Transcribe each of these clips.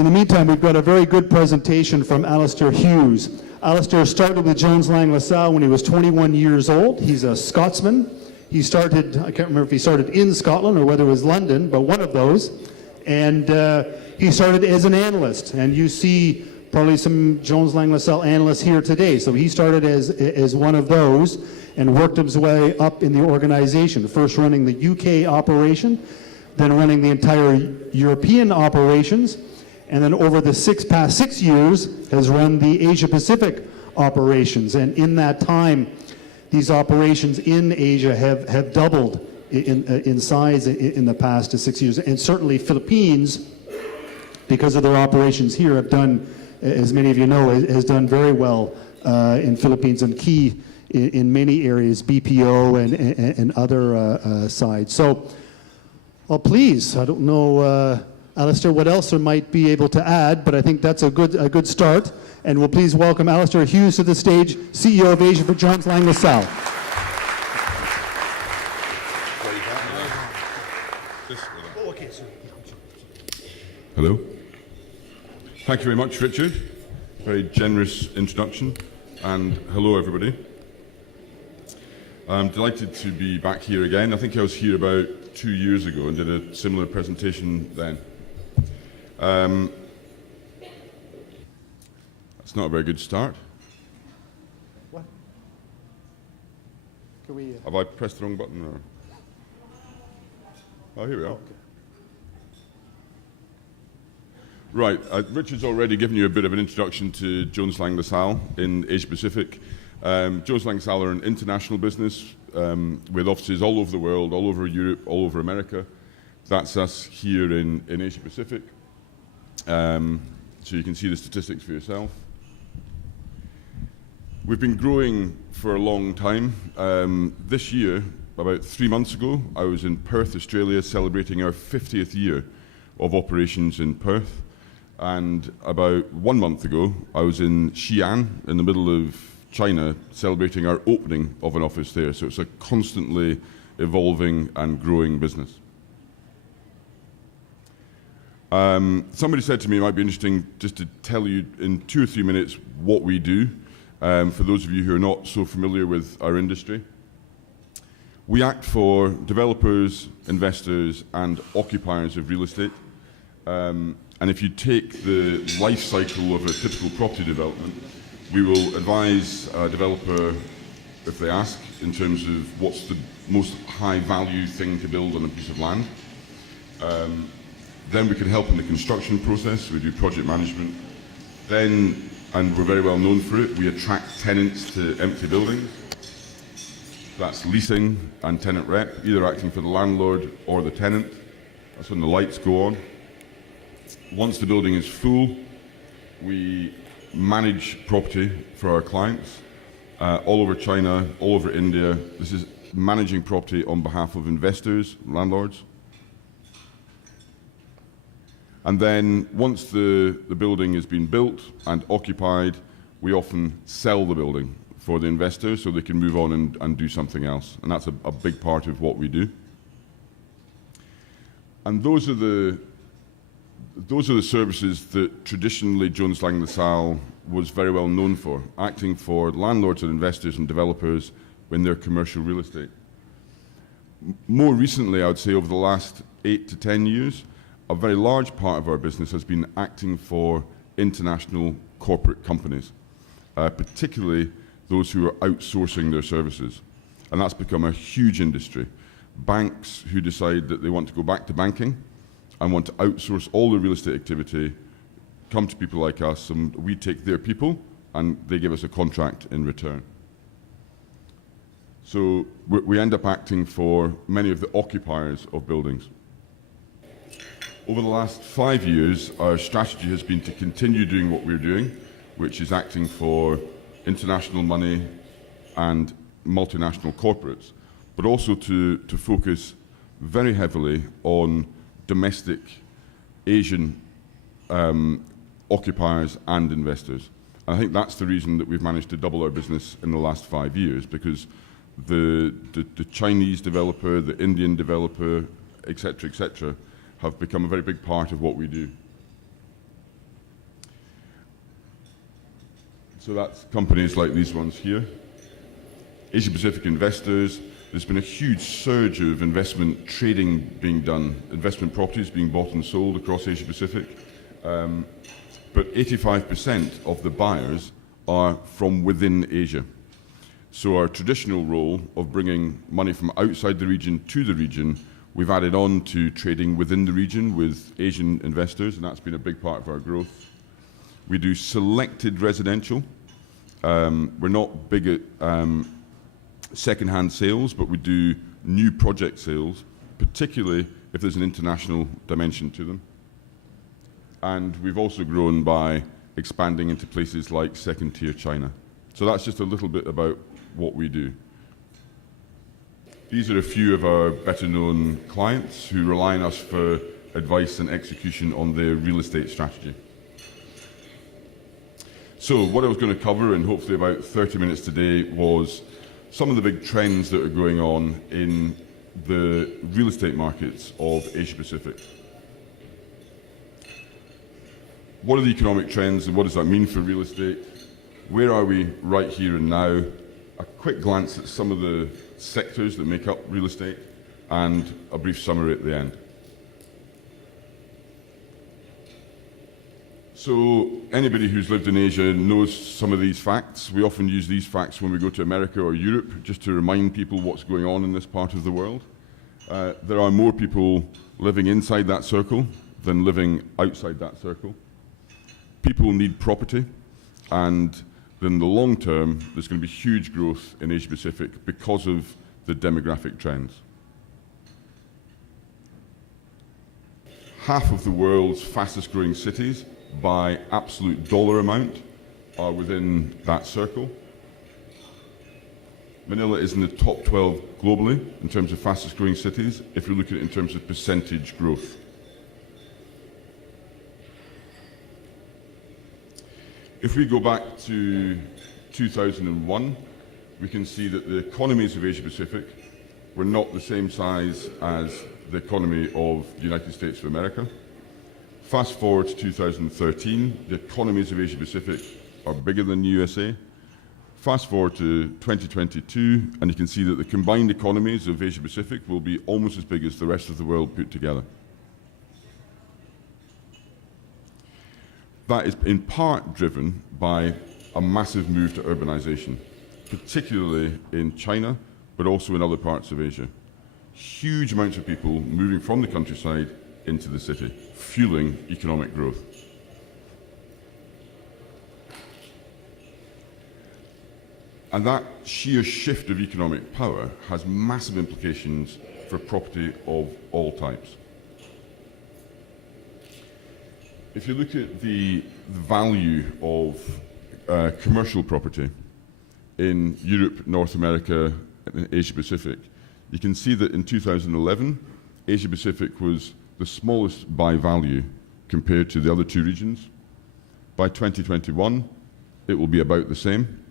In the meantime, we've got a very good presentation from Alastair Hughes. Alastair started with Jones Lang LaSalle when he was 21 years old. He's a Scotsman. He started, I can't remember if he started in Scotland or whether it was London, but one of those. And he started as an analyst. And you see probably some Jones Lang LaSalle analysts here today. So he started as one of those and worked his way up in the organization, first running the UK operation, then running the entire European operations, and then over the past 6 years has run the Asia Pacific operations. And in that time, these operations in Asia have doubled in size in the past 6 years. And certainly Philippines, because of their operations here, have done, as many of you know, has done very well in Philippines and key in many areas, BPO and other sides. So, well, please, I don't know, Alastair, what else there might be able to add, but I think that's a good start. And we'll please welcome Alastair Hughes to the stage, CEO of Asia for Jones Lang LaSalle. Hello. Thank you very much, Richard. Very generous introduction. And hello, everybody. I'm delighted to be back here again. I think I was here about 2 years ago and did a similar presentation then. That's not a very good start. What? Can we? Have I pressed the wrong button? Or? Oh, here we are. Okay. Right, Richard's already given you a bit of an introduction to Jones Lang LaSalle in Asia Pacific. Jones Lang LaSalle are an international business with offices all over the world, all over Europe, all over America. That's us here in Asia Pacific. So you can see the statistics for yourself. We've been growing for a long time. This year, about 3 months ago, I was in Perth, Australia, celebrating our 50th year of operations in Perth. And about 1 month ago, I was in Xi'an, in the middle of China, celebrating our opening of an office there. So it's a constantly evolving and growing business. Somebody said to me it might be interesting just to tell you in 2 or 3 minutes what we do, for those of you who are not so familiar with our industry. We act for developers, investors, and occupiers of real estate. And if you take the life cycle of a typical property development, we will advise a developer, if they ask, in terms of what's the most high value thing to build on a piece of land. Then we can help in the construction process. We do project management. Then, and we're very well known for it, we attract tenants to empty buildings. That's leasing and tenant rep, either acting for the landlord or the tenant. That's when the lights go on. Once the building is full, we manage property for our clients all over China, all over India. This is managing property on behalf of investors, landlords. And then once the building has been built and occupied, we often sell the building for the investors so they can move on and do something else. And that's a big part of what we do. And those are the services that traditionally Jones Lang LaSalle was very well known for, acting for landlords and investors and developers in their commercial real estate. More recently, I would say over the last 8 to 10 years, a very large part of our business has been acting for international corporate companies, particularly those who are outsourcing their services. And that's become a huge industry. Banks who decide that they want to go back to banking and want to outsource all their real estate activity, come to people like us, and we take their people, and they give us a contract in return. So we end up acting for many of the occupiers of buildings. Over the last 5 years, our strategy has been to continue doing what we're doing, which is acting for international money and multinational corporates, but also to focus very heavily on domestic Asian occupiers and investors. And I think that's the reason that we've managed to double our business in the last 5 years, because the Chinese developer, the Indian developer, etc., have become a very big part of what we do. So that's companies like these ones here. Asia Pacific investors, there's been a huge surge of investment trading being done, investment properties being bought and sold across Asia Pacific. But 85% of the buyers are from within Asia. So our traditional role of bringing money from outside the region to the region, we've added on to trading within the region with Asian investors, and that's been a big part of our growth. We do selected residential. We're not big at second-hand sales, but we do new project sales, particularly if there's an international dimension to them. And we've also grown by expanding into places like second-tier China. So that's just a little bit about what we do. These are a few of our better-known clients who rely on us for advice and execution on their real estate strategy. So what I was going to cover in hopefully about 30 minutes today was some of the big trends that are going on in the real estate markets of Asia Pacific. What are the economic trends and what does that mean for real estate? Where are we right here and now? A quick glance at some of the sectors that make up real estate and a brief summary at the end. So anybody who's lived in Asia knows some of these facts. We often use these facts when we go to America or Europe just to remind people what's going on in this part of the world. There are more people living inside that circle than living outside that circle. People need property, and in the long term, there's going to be huge growth in Asia Pacific because of the demographic trends. Half of the world's fastest growing cities by absolute dollar amount are within that circle. Manila is in the top 12 globally in terms of fastest growing cities, if you look at it in terms of percentage growth. If we go back to 2001, we can see that the economies of Asia Pacific were not the same size as the economy of the United States of America. Fast forward to 2013, the economies of Asia Pacific are bigger than the USA. Fast forward to 2022, and you can see that the combined economies of Asia Pacific will be almost as big as the rest of the world put together. That is in part driven by a massive move to urbanization, particularly in China, but also in other parts of Asia. Huge amounts of people moving from the countryside into the city, fueling economic growth. And that sheer shift of economic power has massive implications for property of all types. If you look at the value of commercial property in Europe, North America, and Asia Pacific, you can see that in 2011, Asia Pacific was the smallest by value compared to the other two regions. By 2021, it will be about the same.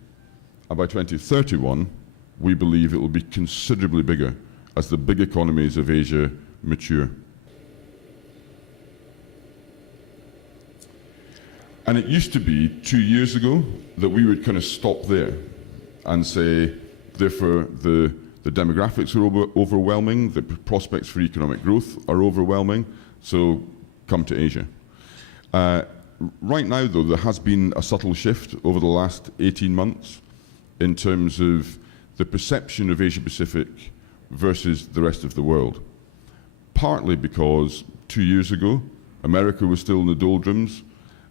And by 2031, we believe it will be considerably bigger as the big economies of Asia mature. And it used to be 2 years ago that we would kind of stop there and say, therefore, the demographics are overwhelming, the prospects for economic growth are overwhelming, so come to Asia. Right now, though, there has been a subtle shift over the last 18 months in terms of the perception of Asia Pacific versus the rest of the world. Partly because 2 years ago, America was still in the doldrums,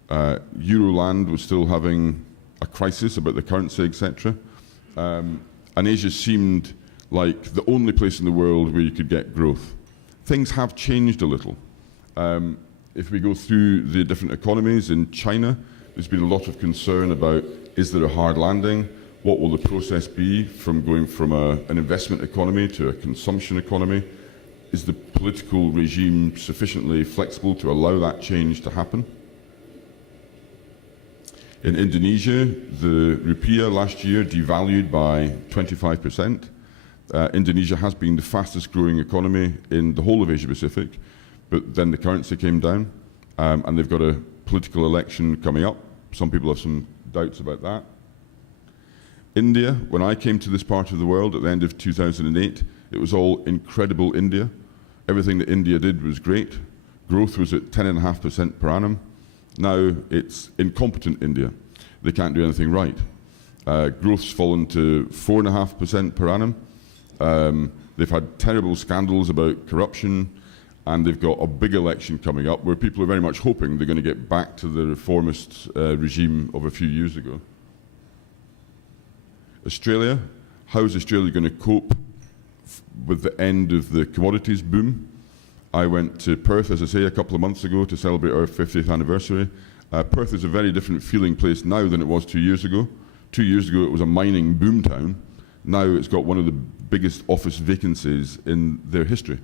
Euroland was still having a crisis about the currency, etc. And Asia seemed like the only place in the world where you could get growth. Things have changed a little. If we go through the different economies in China, there's been a lot of concern about, is there a hard landing? What will the process be from going from an investment economy to a consumption economy? Is the political regime sufficiently flexible to allow that change to happen? In Indonesia, the rupiah last year devalued by 25%. Indonesia has been the fastest growing economy in the whole of Asia Pacific, but then the currency came down, and they've got a political election coming up. Some people have some doubts about that. India, when I came to this part of the world at the end of 2008, it was all incredible India. Everything that India did was great. Growth was at 10.5% per annum. Now it's incompetent India. They can't do anything right. Growth's fallen to 4.5% per annum. They've had terrible scandals about corruption, and they've got a big election coming up where people are very much hoping they're going to get back to the reformist regime of a few years ago. Australia, how is Australia going to cope with the end of the commodities boom? I went to Perth, as I say, a couple of months ago to celebrate our 50th anniversary. Perth is a very different feeling place now than it was 2 years ago. 2 years ago it was a mining boomtown. Now it's got one of the biggest office vacancies in their history.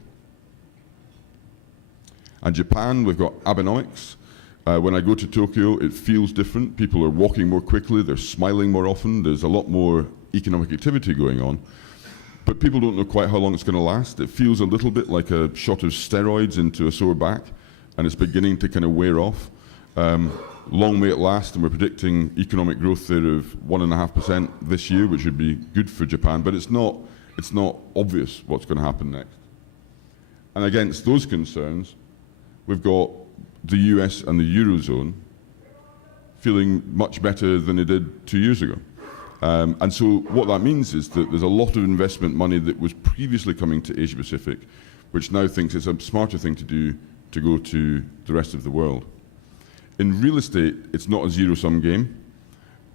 And Japan, we've got Abenomics. When I go to Tokyo, it feels different. People are walking more quickly, they're smiling more often, there's a lot more economic activity going on. But people don't know quite how long it's going to last. It feels a little bit like a shot of steroids into a sore back, and it's beginning to kind of wear off. Long may it last, and we're predicting economic growth there of 1.5% this year, which would be good for Japan, but it's not obvious what's going to happen next. And against those concerns, we've got the US and the Eurozone feeling much better than they did 2 years ago. And so what that means is that there's a lot of investment money that was previously coming to Asia Pacific, which now thinks it's a smarter thing to do to go to the rest of the world. In real estate, it's not a zero-sum game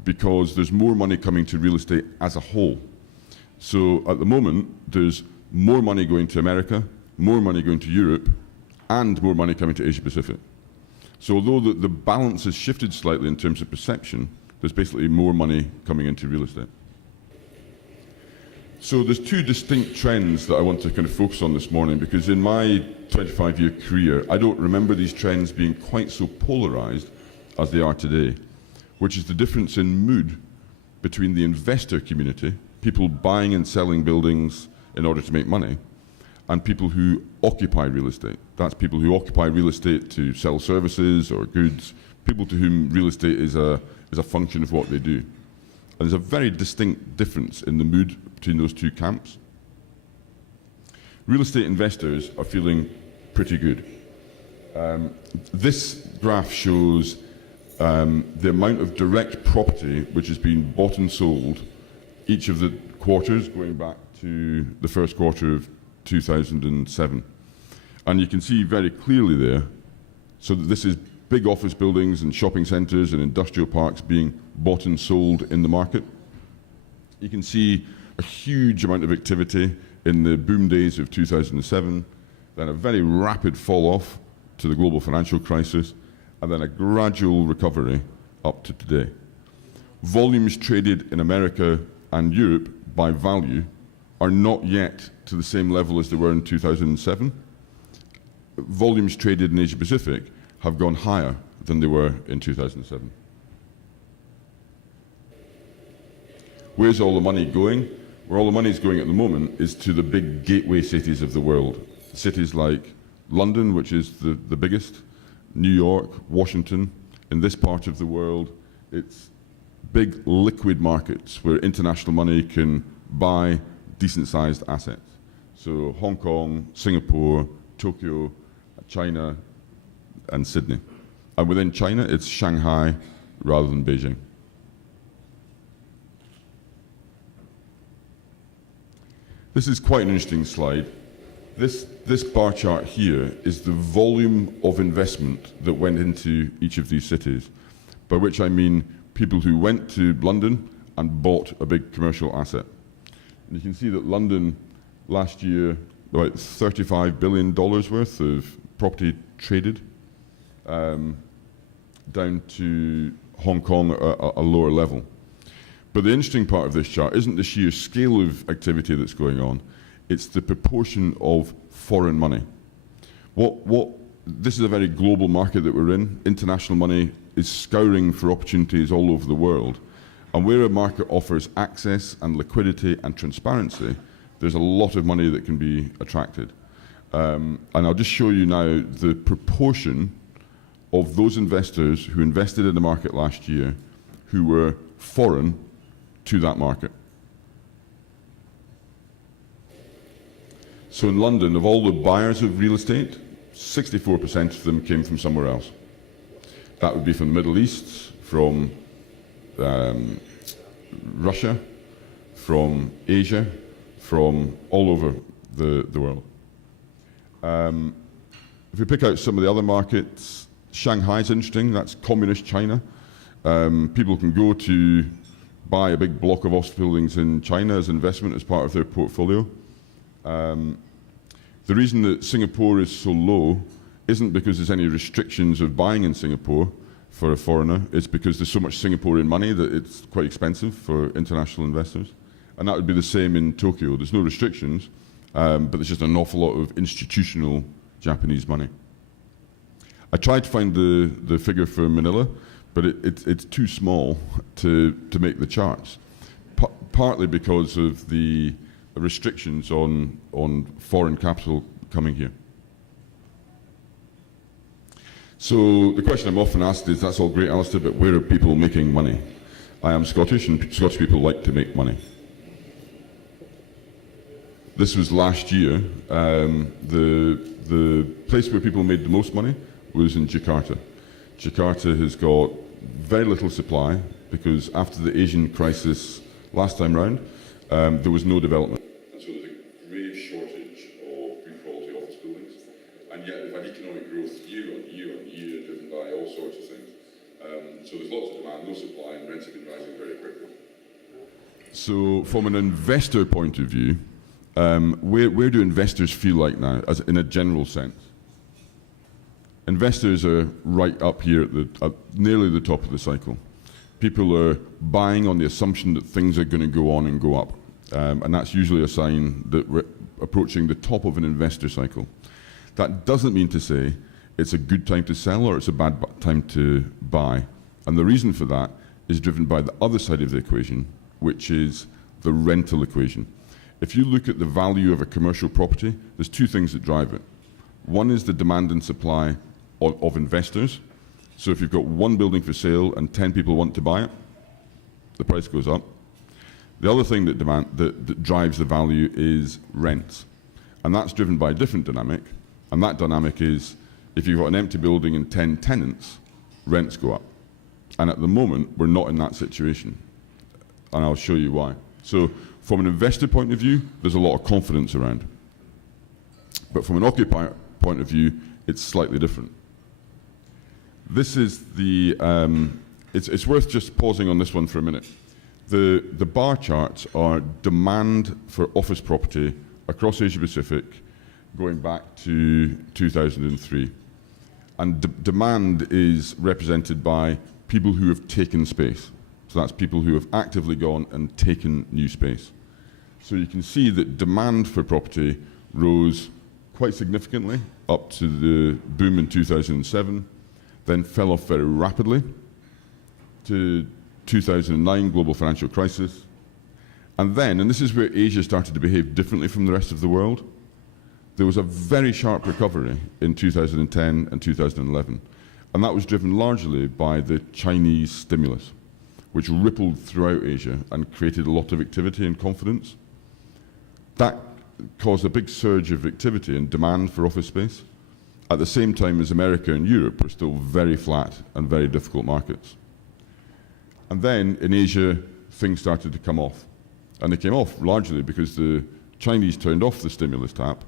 because there's more money coming to real estate as a whole. So at the moment, there's more money going to America, more money going to Europe, and more money coming to Asia Pacific. So although the balance has shifted slightly in terms of perception, there's basically more money coming into real estate. So there's two distinct trends that I want to kind of focus on this morning, because in my 25-year career, I don't remember these trends being quite so polarized as they are today, which is the difference in mood between the investor community, people buying and selling buildings in order to make money, and people who occupy real estate. That's people who occupy real estate to sell services or goods, people to whom real estate is a function of what they do. And there's a very distinct difference in the mood between those two camps. Real estate investors are feeling pretty good. This graph shows the amount of direct property which has been bought and sold each of the quarters going back to the first quarter of 2007. And you can see very clearly there, so that this is big office buildings and shopping centres and industrial parks being bought and sold in the market. You can see a huge amount of activity in the boom days of 2007, then a very rapid fall off to the global financial crisis, and then a gradual recovery up to today. Volumes traded in America and Europe by value are not yet to the same level as they were in 2007. Volumes traded in Asia Pacific have gone higher than they were in 2007. Where's all the money going? Where all the money is going at the moment is to the big gateway cities of the world. Cities like London, which is the biggest, New York, Washington. In this part of the world, it's big liquid markets where international money can buy decent-sized assets. So Hong Kong, Singapore, Tokyo, China, and Sydney. And within China, it's Shanghai rather than Beijing. This is quite an interesting slide. This bar chart here is the volume of investment that went into each of these cities, by which I mean people who went to London and bought a big commercial asset. And you can see that London last year, about $35 billion worth of property traded, down to Hong Kong at a lower level. But the interesting part of this chart isn't the sheer scale of activity that's going on, it's the proportion of foreign money. This is a very global market that we're in. International money is scouring for opportunities all over the world. And where a market offers access and liquidity and transparency, there's a lot of money that can be attracted. And I'll just show you now the proportion of those investors who invested in the market last year who were foreign to that market. So in London, of all the buyers of real estate, 64% of them came from somewhere else. That would be from the Middle East, from Russia, from Asia, from all over the world. If we pick out some of the other markets, Shanghai's interesting, that's communist China. People can go to buy a big block of office buildings in China as investment as part of their portfolio. The reason that Singapore is so low isn't because there's any restrictions of buying in Singapore for a foreigner, it's because there's so much Singaporean money that it's quite expensive for international investors. And that would be the same in Tokyo. There's no restrictions, but there's just an awful lot of institutional Japanese money. I tried to find the figure for Manila, but it's too small to make the charts, partly because of the restrictions on foreign capital coming here. So the question I'm often asked is, that's all great, Alastair, but where are people making money? I am Scottish, and Scottish people like to make money. This was last year. The place where people made the most money was in Jakarta. Jakarta has got very little supply because after the Asian crisis last time round, there was no development. And so there's a grave shortage of good quality office buildings. And yet they've had economic growth year on year on year, driven by all sorts of things. So there's lots of demand, no supply, and rents have been rising very quickly. So from an investor point of view, where do investors feel like now, as in a general sense? Investors are right up here at nearly the top of the cycle. People are buying on the assumption that things are going to go on and go up. And that's usually a sign that we're approaching the top of an investor cycle. That doesn't mean to say it's a good time to sell or it's a bad time to buy. And the reason for that is driven by the other side of the equation, which is the rental equation. If you look at the value of a commercial property, there's two things that drive it. One is the demand and supply of investors. So if you've got one building for sale and 10 people want to buy it, the price goes up. The other thing that drives the value is rents. And that's driven by a different dynamic. And that dynamic is, if you've got an empty building and 10 tenants, rents go up. And at the moment, we're not in that situation. And I'll show you why. So from an investor point of view, there's a lot of confidence around. But from an occupier point of view, it's slightly different. This is the, it's worth just pausing on this one for a minute. The bar charts are demand for office property across Asia Pacific going back to 2003. And demand is represented by people who have taken space. So that's people who have actively gone and taken new space. So you can see that demand for property rose quite significantly up to the boom in 2007, then fell off very rapidly to 2009 global financial crisis. And then, and this is where Asia started to behave differently from the rest of the world, there was a very sharp recovery in 2010 and 2011. And that was driven largely by the Chinese stimulus, which rippled throughout Asia and created a lot of activity and confidence. That caused a big surge of activity and demand for office space, at the same time as America and Europe were still very flat and very difficult markets. And then in Asia, things started to come off. And they came off largely because the Chinese turned off the stimulus tap,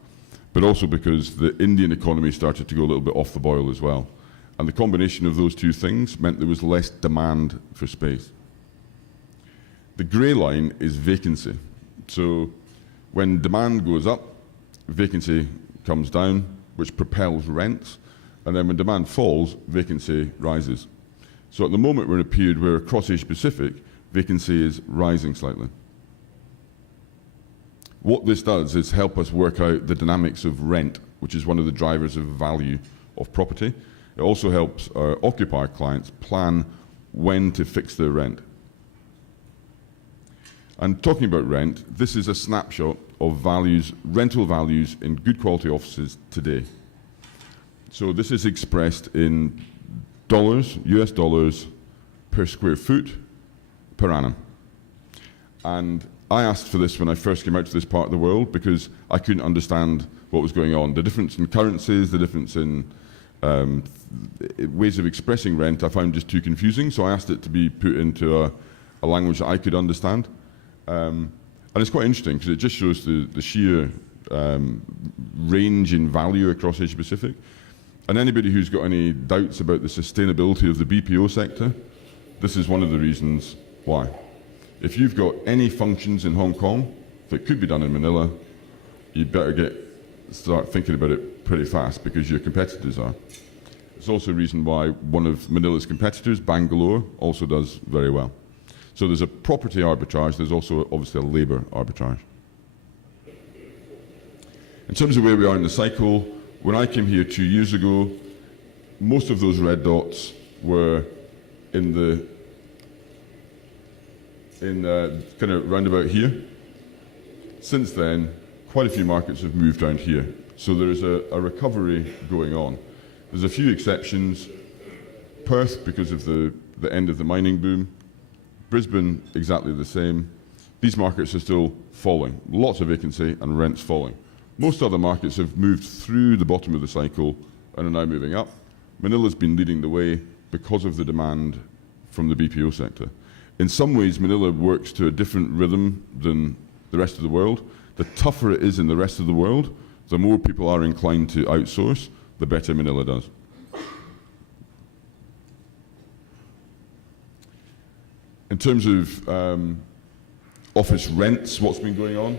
but also because the Indian economy started to go a little bit off the boil as well. And the combination of those two things meant there was less demand for space. The grey line is vacancy. So when demand goes up, vacancy comes down, which propels rents. And then when demand falls, vacancy rises. So at the moment, we're in a period where across Asia Pacific, vacancy is rising slightly. What this does is help us work out the dynamics of rent, which is one of the drivers of value of property. It also helps our occupier clients plan when to fix their rent. And talking about rent, this is a snapshot of values, rental values in good quality offices today. So this is expressed in dollars, US dollars, per square foot, per annum. And I asked for this when I first came out to this part of the world because I couldn't understand what was going on. The difference in currencies, the difference in ways of expressing rent I found just too confusing, so I asked it to be put into a language that I could understand. And it's quite interesting because it just shows the sheer range in value across Asia Pacific. And anybody who's got any doubts about the sustainability of the BPO sector, this is one of the reasons why. If you've got any functions in Hong Kong that could be done in Manila, you better start thinking about it pretty fast because your competitors are. It's also a reason why one of Manila's competitors, Bangalore, also does very well. So there's a property arbitrage, there's also obviously a labour arbitrage. In terms of where we are in the cycle, when I came here 2 years ago, most of those red dots were in kind of roundabout here. Since then, quite a few markets have moved down here. So there's a recovery going on. There's a few exceptions. Perth, because of the end of the mining boom. Brisbane, exactly the same. These markets are still falling. Lots of vacancy and rents falling. Most other markets have moved through the bottom of the cycle and are now moving up. Manila's been leading the way because of the demand from the BPO sector. In some ways, Manila works to a different rhythm than the rest of the world. The tougher it is in the rest of the world, the more people are inclined to outsource, the better Manila does. In terms of office rents, what's been going on?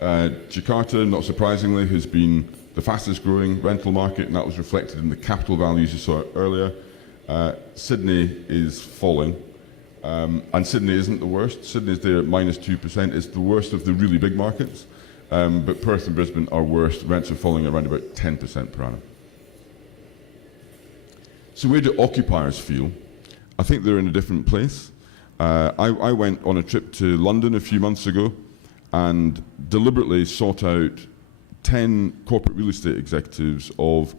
Jakarta, not surprisingly, has been the fastest growing rental market, and that was reflected in the capital values you saw earlier. Sydney is falling, and Sydney isn't the worst. Sydney's there at -2%. It's the worst of the really big markets, but Perth and Brisbane are worst. Rents are falling around about 10% per annum. So where do occupiers feel? I think they're in a different place. I went on a trip to London a few months ago and deliberately sought out 10 corporate real estate executives of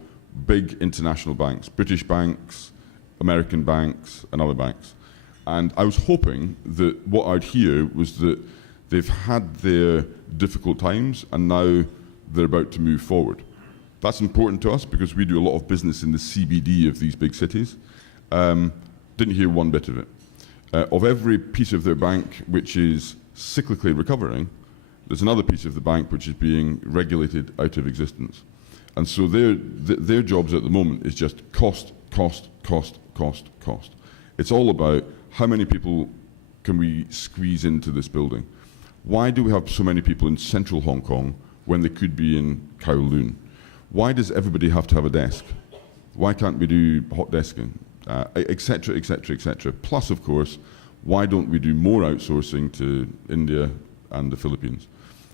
big international banks, British banks, American banks, and other banks. And I was hoping that what I'd hear was that they've had their difficult times and now they're about to move forward. That's important to us because we do a lot of business in the CBD of these big cities. Didn't hear one bit of it. Of every piece of their bank which is cyclically recovering, there's another piece of the bank which is being regulated out of existence. And so their jobs at the moment is just cost, cost, cost, cost, cost. It's all about how many people can we squeeze into this building. Why do we have so many people in central Hong Kong when they could be in Kowloon? Why does everybody have to have a desk? Why can't we do hot desking? Et cetera, et cetera, et cetera. Plus, of course, why don't we do more outsourcing to India and the Philippines?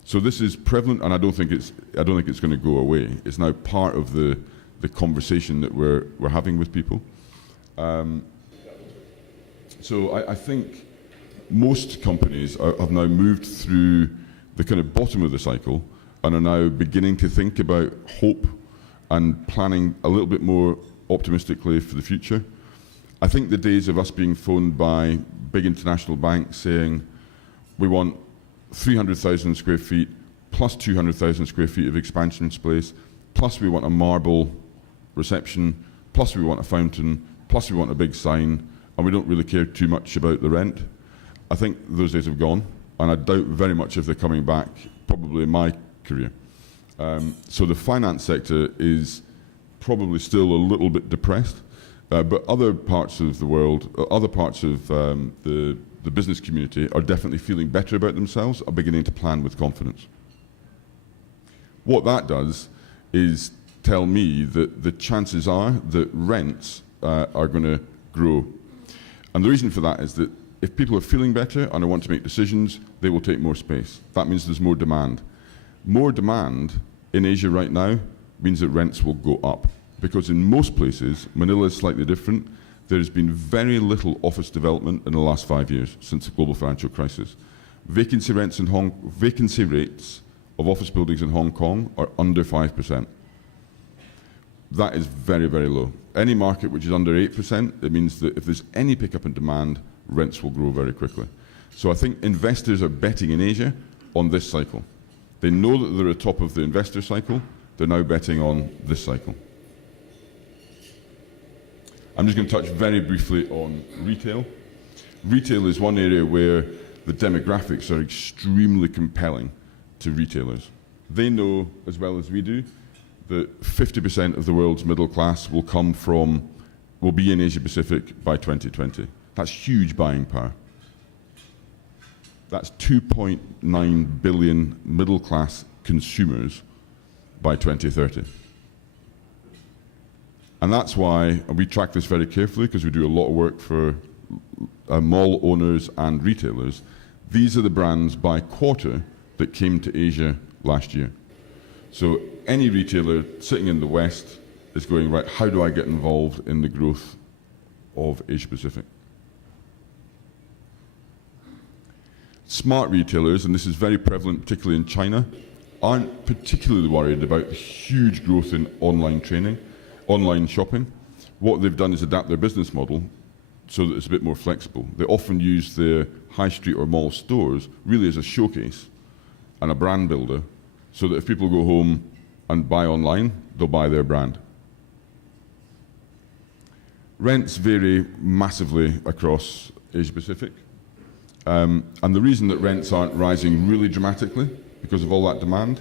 So this is prevalent, and I don't think it's going to go away. It's now part of the conversation that we're having with people. So I think most companies have now moved through the kind of bottom of the cycle and are now beginning to think about hope and planning a little bit more optimistically for the future. I think the days of us being phoned by big international banks saying we want 300,000 square feet plus 200,000 square feet of expansion space, plus we want a marble reception, plus we want a fountain, plus we want a big sign, and we don't really care too much about the rent. I think those days have gone, and I doubt very much if they're coming back, probably in my career. So the finance sector is probably still a little bit depressed, but other parts of the world, other parts of the business community are definitely feeling better about themselves, are beginning to plan with confidence. What that does is tell me that the chances are that rents are going to grow. And the reason for that is that if people are feeling better and want to make decisions, they will take more space. That means there's more demand. More demand in Asia right now means that rents will go up. Because in most places, Manila is slightly different. There's been very little office development in the last 5 years since the global financial crisis. Vacancy rates of office buildings in Hong Kong are under 5%. That is very, very low. Any market which is under 8%, it means that if there's any pickup in demand, rents will grow very quickly. So I think investors are betting in Asia on this cycle. They know that they're at the top of the investor cycle. They're now betting on this cycle. I'm just going to touch very briefly on retail. Retail is one area where the demographics are extremely compelling to retailers. They know, as well as we do, that 50% of the world's middle class will be in Asia Pacific by 2020. That's huge buying power. That's 2.9 billion middle class consumers by 2030. And that's why we track this very carefully, because we do a lot of work for mall owners and retailers. These are the brands by quarter that came to Asia last year. So any retailer sitting in the West is going, right, how do I get involved in the growth of Asia Pacific? Smart retailers, and this is very prevalent particularly in China, aren't particularly worried about the huge growth in online shopping. What they've done is adapt their business model so that it's a bit more flexible. They often use their high street or mall stores really as a showcase and a brand builder, so that if people go home and buy online, they'll buy their brand. Rents vary massively across Asia Pacific. And the reason that rents aren't rising really dramatically because of all that demand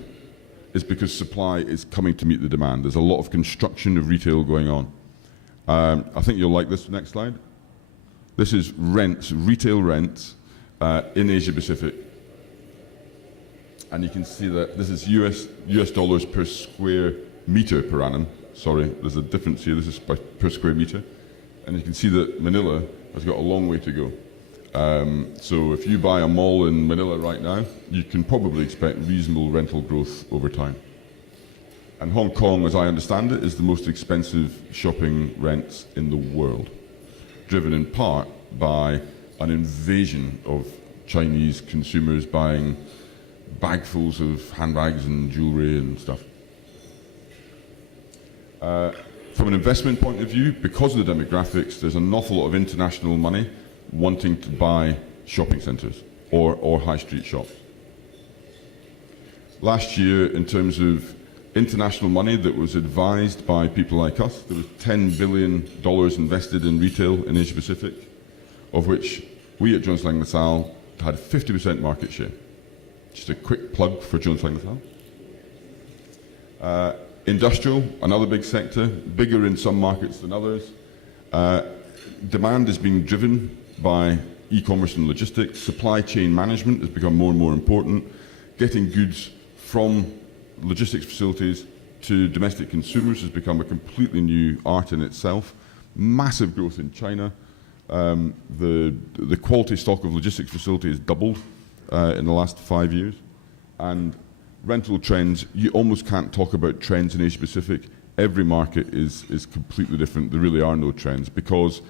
is because supply is coming to meet the demand. There's a lot of construction of retail going on. I think you'll like this next slide. This is rents, retail rents in Asia Pacific. And you can see that this is US dollars per square meter per annum. Sorry, there's a difference here. This is per square meter. And you can see that Manila has got a long way to go. So if you buy a mall in Manila right now, you can probably expect reasonable rental growth over time. And Hong Kong, as I understand it, is the most expensive shopping rents in the world, driven in part by an invasion of Chinese consumers buying bagfuls of handbags and jewelry and stuff. From an investment point of view, because of the demographics, there's an awful lot of international money wanting to buy shopping centres or high street shops. Last year, in terms of international money that was advised by people like us, there was $10 billion invested in retail in Asia Pacific, of which we at Jones Lang LaSalle had 50% market share. Just a quick plug for Jones Lang LaSalle. Industrial, another big sector, bigger in some markets than others. Demand is being driven by e-commerce and logistics. Supply chain management has become more and more important. Getting goods from logistics facilities to domestic consumers has become a completely new art in itself. Massive growth in China. The quality stock of logistics facilities has doubled in the last 5 years. And rental trends, you almost can't talk about trends in Asia Pacific. Every market is completely different. There really are no trends because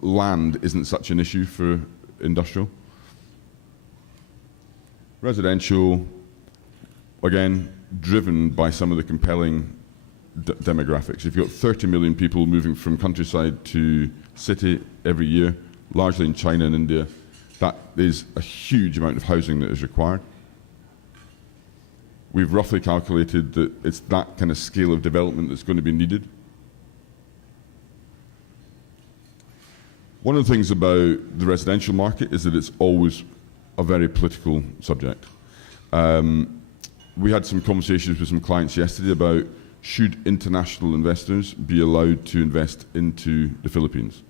land isn't such an issue for industrial. Residential, again, driven by some of the compelling demographics. If you've got 30 million people moving from countryside to city every year, largely in China and India, that is a huge amount of housing that is required. We've roughly calculated that it's that kind of scale of development that's going to be needed. One of the things about the residential market is that it's always a very political subject. We had some conversations with some clients yesterday about should international investors be allowed to invest into the Philippines.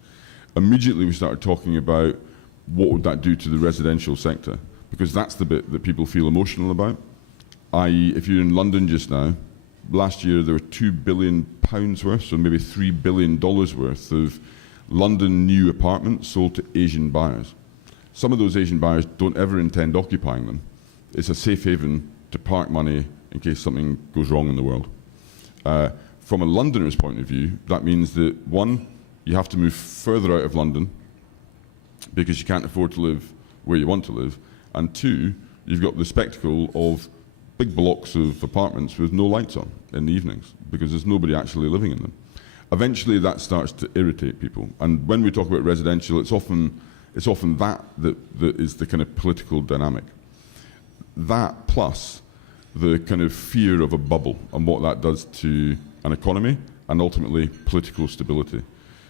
Immediately we started talking about what would that do to the residential sector, because that's the bit that people feel emotional about. I.e., if you're in London just now, last year there were £2 billion worth, so maybe $3 billion worth of London new apartments sold to Asian buyers. Some of those Asian buyers don't ever intend occupying them. It's a safe haven to park money in case something goes wrong in the world. From a Londoner's point of view, that means that one, you have to move further out of London because you can't afford to live where you want to live, and two, you've got the spectacle of big blocks of apartments with no lights on in the evenings because there's nobody actually living in them. Eventually that starts to irritate people, and when we talk about residential, it's It's often that is the kind of political dynamic. That plus the kind of fear of a bubble and what that does to an economy and ultimately political stability.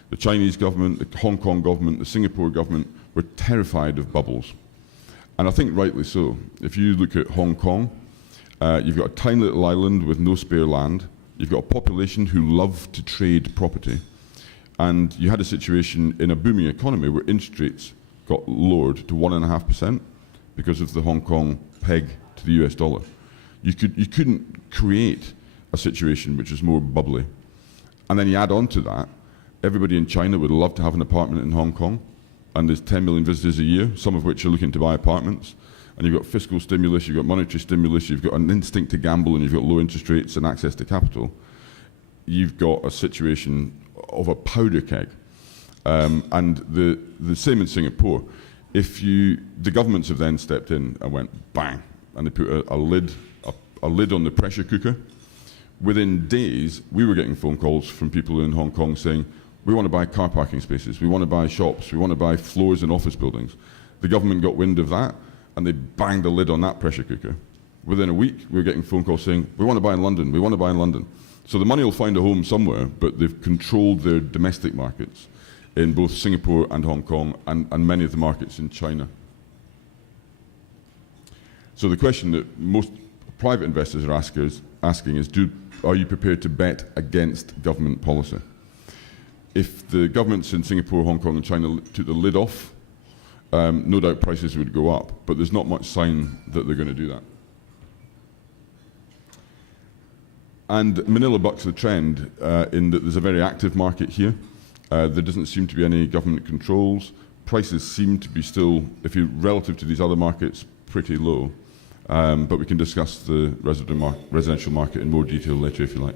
The Chinese government, the Hong Kong government, the Singapore government were terrified of bubbles. And I think rightly so. If you look at Hong Kong, you've got a tiny little island with no spare land. You've got a population who love to trade property. And you had a situation in a booming economy where interest rates got lowered to 1.5% because of the Hong Kong peg to the US dollar. You couldn't create a situation which is more bubbly. And then you add on to that, everybody in China would love to have an apartment in Hong Kong, and there's 10 million visitors a year, some of which are looking to buy apartments. And you've got fiscal stimulus, you've got monetary stimulus, you've got an instinct to gamble, and you've got low interest rates and access to capital. You've got a situation of a powder keg. And the same in Singapore. The governments have then stepped in and went bang, and they put a lid on the pressure cooker. Within days, we were getting phone calls from people in Hong Kong saying, we want to buy car parking spaces, we want to buy shops, we want to buy floors in office buildings. The government got wind of that, and they banged the lid on that pressure cooker. Within a week, we were getting phone calls saying, we want to buy in London, we want to buy in London. So the money will find a home somewhere, but they've controlled their domestic markets in both Singapore and Hong Kong, and many of the markets in China. So the question that most private investors are asking is, are you prepared to bet against government policy? If the governments in Singapore, Hong Kong and China took the lid off, no doubt prices would go up, but there's not much sign that they're going to do that. And Manila bucks the trend in that there's a very active market here. There doesn't seem to be any government controls. Prices seem to be still, relative to these other markets, pretty low. But we can discuss the residential market in more detail later if you like.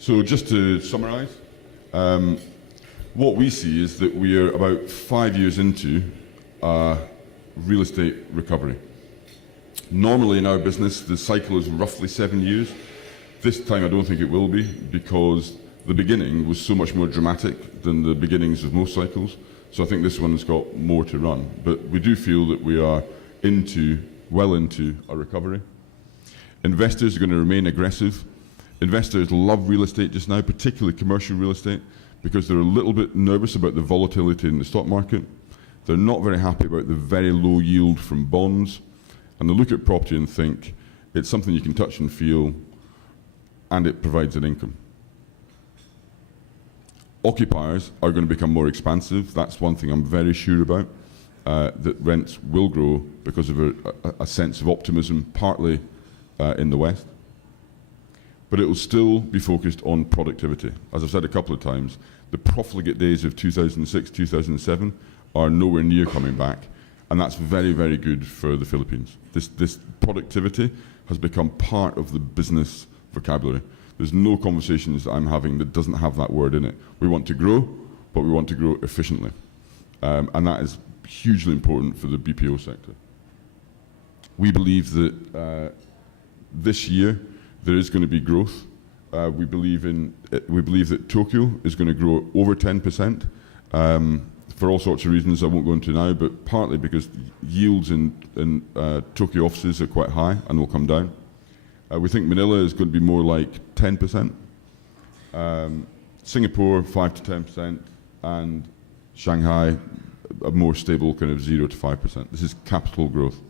So just to summarise, what we see is that we are about 5 years into a real estate recovery. Normally in our business, the cycle is roughly 7 years. This time I don't think it will be, because the beginning was so much more dramatic than the beginnings of most cycles. So I think this one has got more to run. But we do feel that we are well into a recovery. Investors are going to remain aggressive. Investors love real estate just now, particularly commercial real estate, because they're a little bit nervous about the volatility in the stock market. They're not very happy about the very low yield from bonds. And they look at property and think, it's something you can touch and feel, and it provides an income. Occupiers are going to become more expansive. That's one thing I'm very sure about, that rents will grow because of a sense of optimism, partly in the West. But it will still be focused on productivity. As I've said a couple of times, the profligate days of 2006, 2007 are nowhere near coming back. And that's very, very good for the Philippines. This productivity has become part of the business vocabulary. There's no conversations that I'm having that doesn't have that word in it. We want to grow, but we want to grow efficiently. And that is hugely important for the BPO sector. We believe that this year there is going to be growth. We believe that Tokyo is going to grow over 10%. For all sorts of reasons I won't go into now, but partly because yields in Tokyo offices are quite high and will come down. We think Manila is going to be more like 10%, Singapore 5 to 10%, and Shanghai a more stable kind of 0 to 5%. This is capital growth.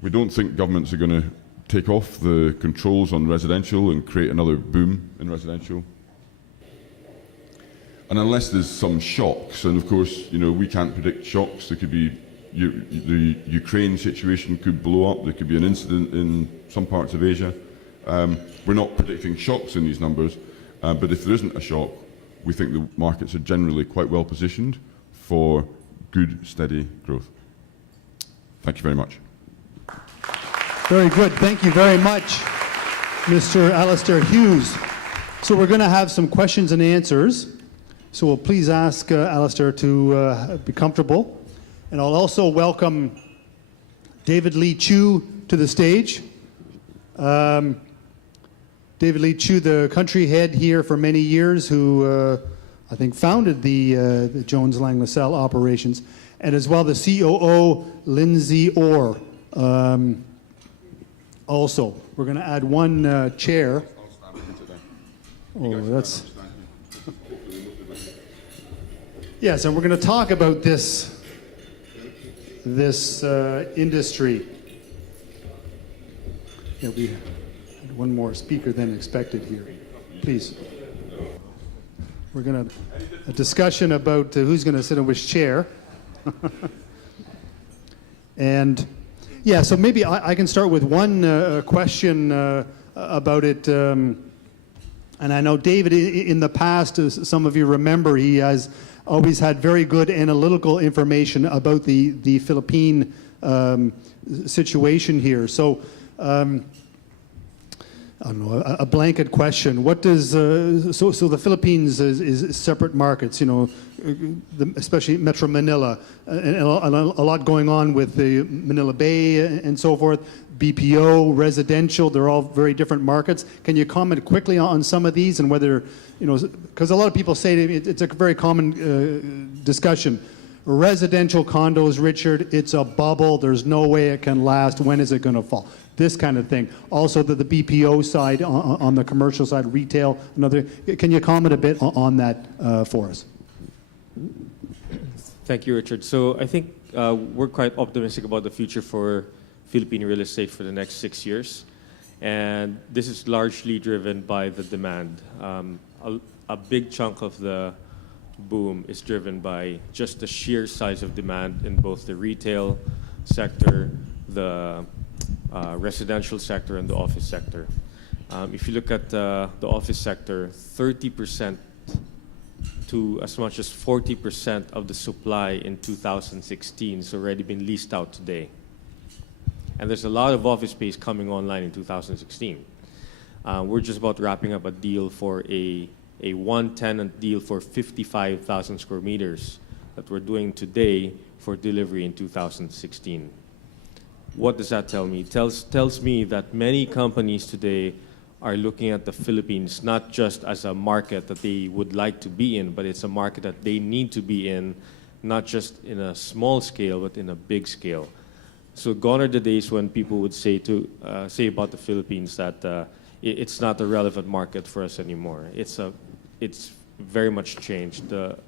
We don't think governments are going to take off the controls on residential and create another boom in residential. And unless there's some shocks, and of course, we can't predict shocks. There could be, the Ukraine situation could blow up. There could be an incident in some parts of Asia. We're not predicting shocks in these numbers, but if there isn't a shock, we think the markets are generally quite well positioned for good, steady growth. Thank you very much. Very good. Thank you very much, Mr. Alastair Hughes. So we're going to have some questions and answers. So we'll please ask Alastair to be comfortable. And I'll also welcome David Lee Chu to the stage. David Lee Chu, the country head here for many years, who I think, founded the Jones Lang LaSalle operations, and as well the COO, Lindsay Orr. Also, we're going to add one chair. Oh, that's... Yes, and we're going to talk about this industry. Yeah, we had one more speaker than expected here. Please. We're going to a discussion about who's going to sit in which chair. And yeah, so maybe I can start with one question about it. And I know David, in the past, as some of you remember, he has always had very good analytical information about the Philippine situation here. So I don't know, a blanket question. What does, so the Philippines is separate markets, you know, especially Metro Manila, and a lot going on with the Manila Bay and so forth, BPO, residential, they're all very different markets. Can you comment quickly on some of these and whether, you know, because a lot of people say it's a very common discussion. Residential condos, Richard, it's a bubble, there's no way it can last, when is it going to fall? This kind of thing. Also, the BPO side, on the commercial side, retail, another. Can you comment a bit on that for us? Thank you, Richard. So I think we're quite optimistic about the future for Philippine real estate for the next 6 years. And this is largely driven by the demand. A big chunk of the boom is driven by just the sheer size of demand in both the retail sector, the residential sector, and the office sector. If you look at the office sector, 30% to as much as 40% of the supply in 2016 has already been leased out today. And there's a lot of office space coming online in 2016. We're just about wrapping up a deal for a one-tenant deal for 55,000 square meters that we're doing today for delivery in 2016. What does that tell me? It tells me that many companies today are looking at the Philippines not just as a market that they would like to be in, but it's a market that they need to be in, not just in a small scale, but in a big scale. So gone are the days when people would say about the Philippines that it's not a relevant market for us anymore. It's very much changed.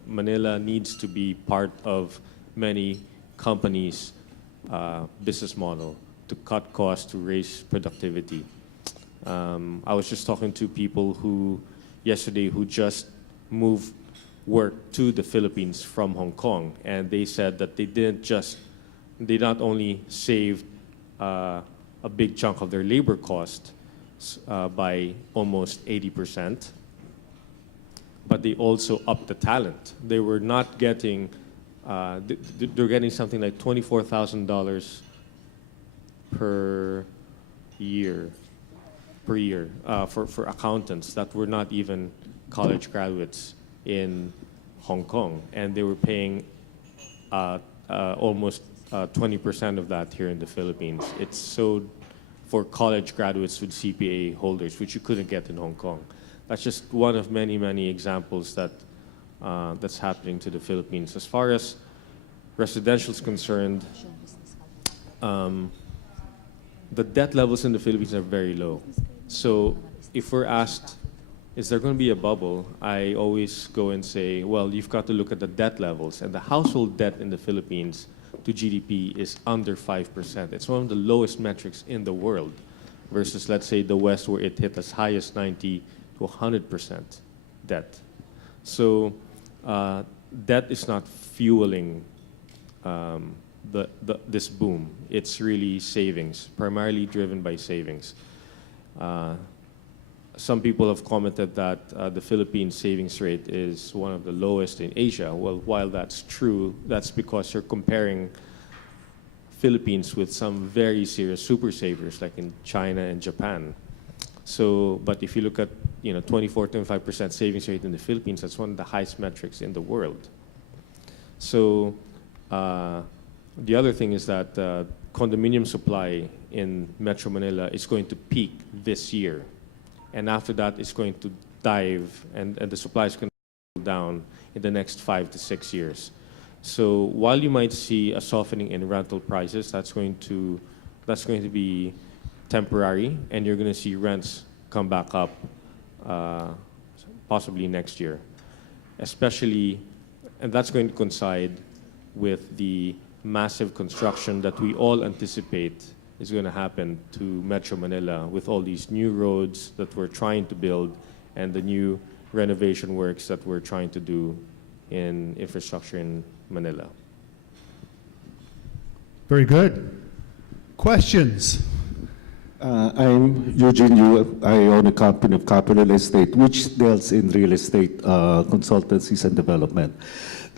Manila needs to be part of many companies' business model to cut costs, to raise productivity. I was just talking to people yesterday who just moved work to the Philippines from Hong Kong, and they said that they not only saved a big chunk of their labor cost by almost 80%, but they also upped the talent. They were not getting, they're getting something like $24,000 per year for accountants that were not even college graduates in Hong Kong, and they were paying almost 20% of that here in the Philippines. It's so for college graduates with CPA holders, which you couldn't get in Hong Kong. That's just one of many, many examples that's happening to the Philippines. As far as residential is concerned, the debt levels in the Philippines are very low. So if we're asked, is there going to be a bubble? I always go and say, well, you've got to look at the debt levels. And the household debt in the Philippines to GDP is under 5%. It's one of the lowest metrics in the world versus, let's say, the West, where it hit as high as 90 to 100% debt. So debt is not fueling this boom. It's really savings, primarily driven by savings. Some people have commented that the Philippine savings rate is one of the lowest in Asia. Well, while that's true, that's because you're comparing Philippines with some very serious super savers like in China and Japan. So, but if you look at 24-25% savings rate in the Philippines, that's one of the highest metrics in the world. So the other thing is that condominium supply in Metro Manila is going to peak this year. And after that, it's going to dive, and the supply is going to down in the next 5 to 6 years. So while you might see a softening in rental prices, that's going to be temporary, and you're going to see rents come back up possibly next year, especially, and that's going to coincide with the massive construction that we all anticipate is going to happen to Metro Manila with all these new roads that we're trying to build and the new renovation works that we're trying to do in infrastructure in Manila. Very good. Questions? I'm Eugene Yu. I own a company of Capital Estate, which deals in real estate consultancies and development.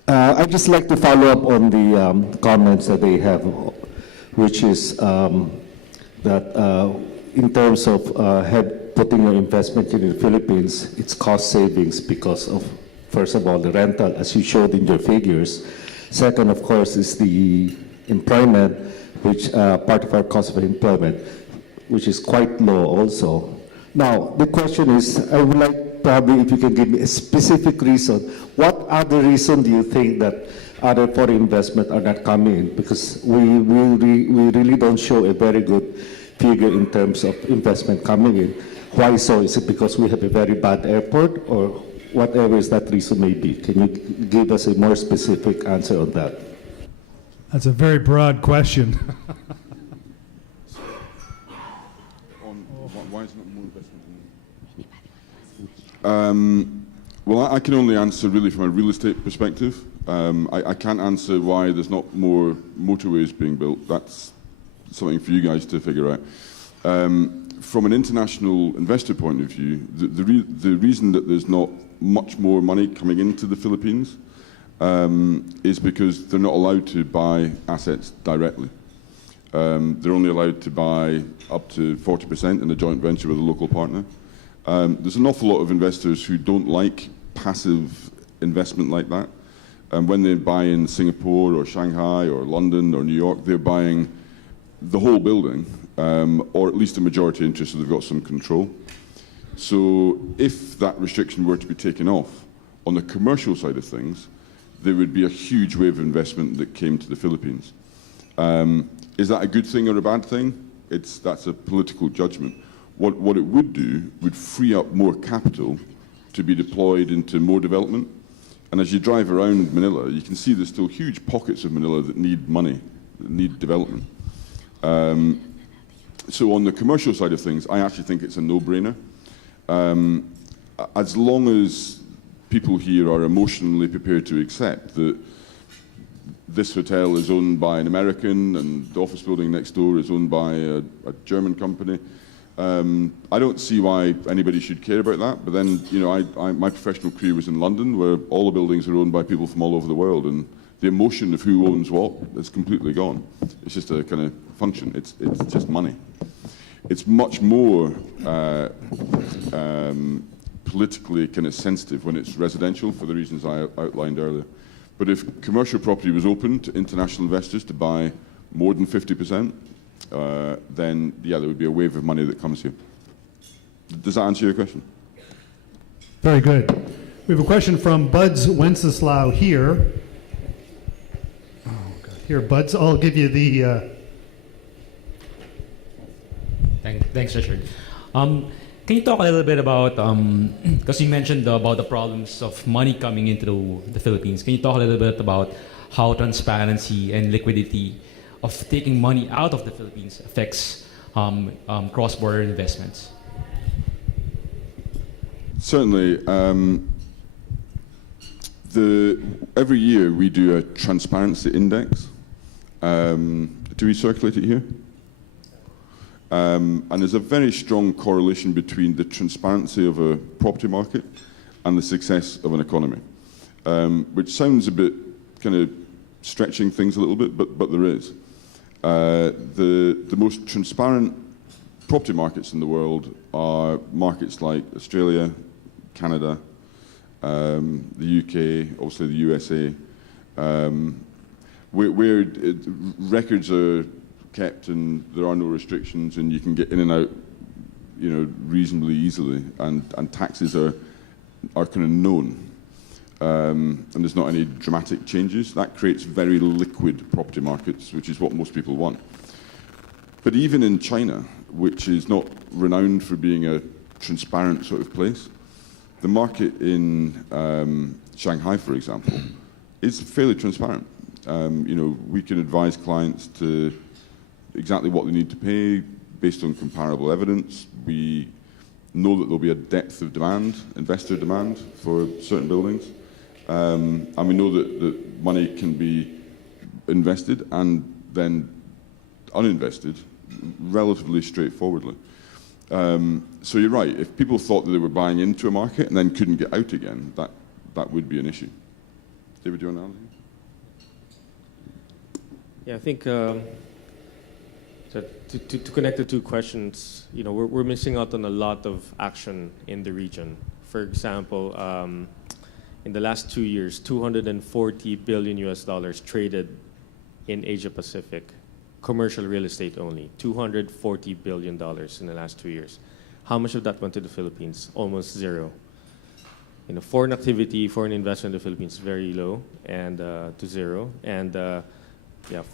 I'd just like to follow up on the comments that they have, which is that in terms of putting your investment in the Philippines, it's cost savings because of, first of all, the rental, as you showed in your figures. Second, of course, is the employment, which part of our cost of employment, which is quite low also. Now, the question is, I would like probably if you can give me a specific reason. What other reason do you think that other foreign investment are not coming in? Because we really don't show a very good figure in terms of investment coming in. Why so? Is it because we have a very bad airport, or whatever is that reason may be? Can you give us a more specific answer on that? That's a very broad question. Why is not more investment in? Well, I can only answer really from a real estate perspective. I can't answer why there's not more motorways being built. That's something for you guys to figure out. From an international investor point of view, the reason that there's not much more money coming into the Philippines is because they're not allowed to buy assets directly. They're only allowed to buy up to 40% in a joint venture with a local partner. There's an awful lot of investors who don't like passive investment like that. When they buy in Singapore or Shanghai or London or New York, they're buying the whole building, or at least a majority interest so they've got some control. So if that restriction were to be taken off, on the commercial side of things, there would be a huge wave of investment that came to the Philippines. Is that a good thing or a bad thing? That's a political judgment. What it would do would free up more capital to be deployed into more development. And as you drive around Manila, you can see there's still huge pockets of Manila that need money, that need development. So on the commercial side of things, I actually think it's a no-brainer. As long as people here are emotionally prepared to accept that this hotel is owned by an American and the office building next door is owned by a German company, I don't see why anybody should care about that. But then, you know, my professional career was in London, where all the buildings are owned by people from all over the world, and the emotion of who owns what is completely gone. It's just a kind of function. It's just money. It's much more politically kind of sensitive when it's residential, for the reasons I outlined earlier. But if commercial property was open to international investors to buy more than 50%, then yeah, there would be a wave of money that comes here. Does that answer your question? Very good. We have a question from Buds Wenceslao here. Here, Buds, I'll give you the... Thanks, Richard. Can you talk a little bit about, because you mentioned about the problems of money coming into the Philippines. Can you talk a little bit about how transparency and liquidity of taking money out of the Philippines affects cross-border investments? Certainly. Every year we do a transparency index. Do we circulate it here? And there's a very strong correlation between the transparency of a property market and the success of an economy, which sounds a bit kind of stretching things a little bit, but there is. The most transparent property markets in the world are markets like Australia, Canada, the UK, obviously the USA, where records are kept and there are no restrictions and you can get in and out, you know, reasonably easily, and taxes are kind of known. and there's not any dramatic changes, that creates very liquid property markets, which is what most people want. But even in China, which is not renowned for being a transparent sort of place, the market in Shanghai, for example, is fairly transparent. We can advise clients to exactly what they need to pay based on comparable evidence. We know that there'll be a depth of demand, investor demand for certain buildings. And we know that money can be invested and then uninvested relatively straightforwardly. So you're right, if people thought that they were buying into a market and then couldn't get out again, that would be an issue. David, do you want to add? Yeah, I think to connect the two questions, we're missing out on a lot of action in the region. For example, in the last 2 years, $240 billion traded in Asia Pacific, commercial real estate only, $240 billion in the last 2 years. How much of that went to the Philippines? Almost zero. Foreign activity, foreign investment in the Philippines is very low and to zero. And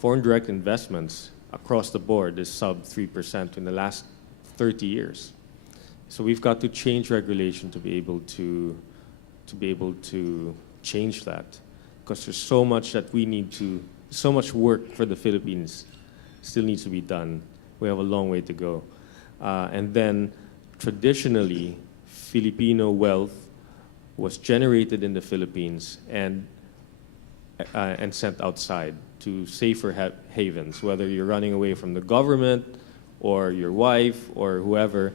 foreign direct investments across the board is sub 3% in the last 30 years. So we've got to change regulation to be able to change that, because there's so much that we need to, so much work for the Philippines still needs to be done. We have a long way to go. And then traditionally, Filipino wealth was generated in the Philippines and sent outside to safer havens, whether you're running away from the government or your wife or whoever,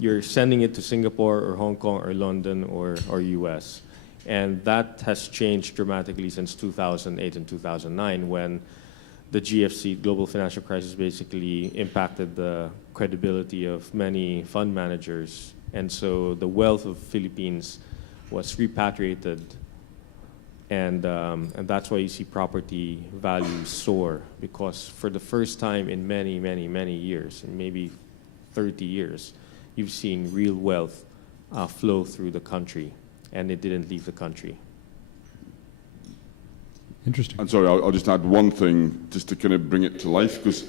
you're sending it to Singapore or Hong Kong or London or US. And that has changed dramatically since 2008 and 2009, when the GFC, global financial crisis, basically impacted the credibility of many fund managers. And so the wealth of Philippines was repatriated, and that's why you see property values soar, because for the first time in many, many, many years, and maybe 30 years, you've seen real wealth flow through the country, and it didn't leave the country. Interesting. I'm sorry, I'll just add one thing just to kind of bring it to life, because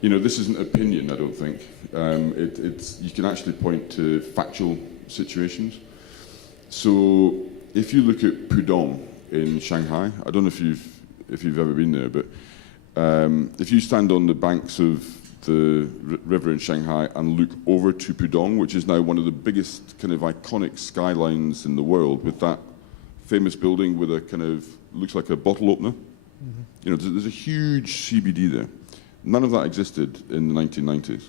this isn't opinion, I don't think. You can actually point to factual situations. So if you look at Pudong in Shanghai, I don't know if you've ever been there, but if you stand on the banks of the river in Shanghai and look over to Pudong, which is now one of the biggest kind of iconic skylines in the world, with that famous building with a kind of, looks like a bottle opener. Mm-hmm. There's a huge CBD there. None of that existed in the 1990s.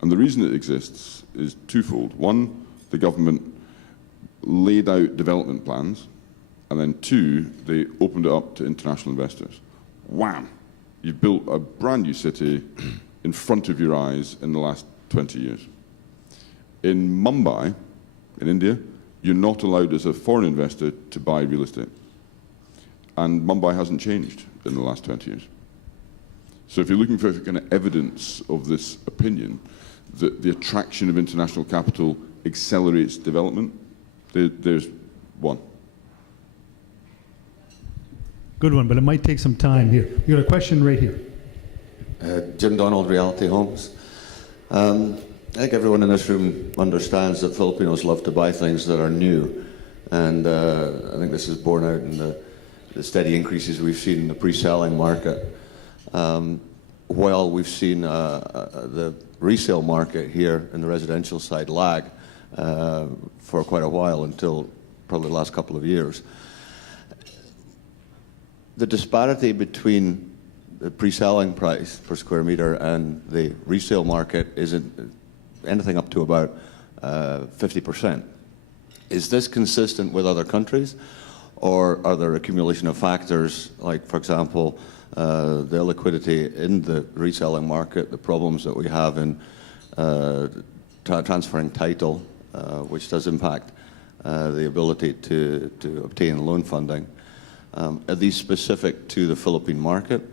And the reason it exists is twofold. One, the government laid out development plans, and then two, they opened it up to international investors. Wham! You've built a brand new city in front of your eyes in the last 20 years. In Mumbai, in India, you're not allowed as a foreign investor to buy real estate. And Mumbai hasn't changed in the last 20 years. So if you're looking for kind of evidence of this opinion, that the attraction of international capital accelerates development, there's one. Good one, but it might take some time here. We got a question right here. Jim Donald, Reality Homes. I think everyone in this room understands that Filipinos love to buy things that are new, and I think this is borne out in the steady increases we've seen in the pre-selling market. While we've seen the resale market here in the residential side lag for quite a while, until probably the last couple of years. The disparity between the pre-selling price per square meter and the resale market isn't anything up to about 50%. Is this consistent with other countries, or are there accumulation of factors, like, for example, the illiquidity in the reselling market, the problems that we have in transferring title, which does impact the ability to obtain loan funding? Are these specific to the Philippine market?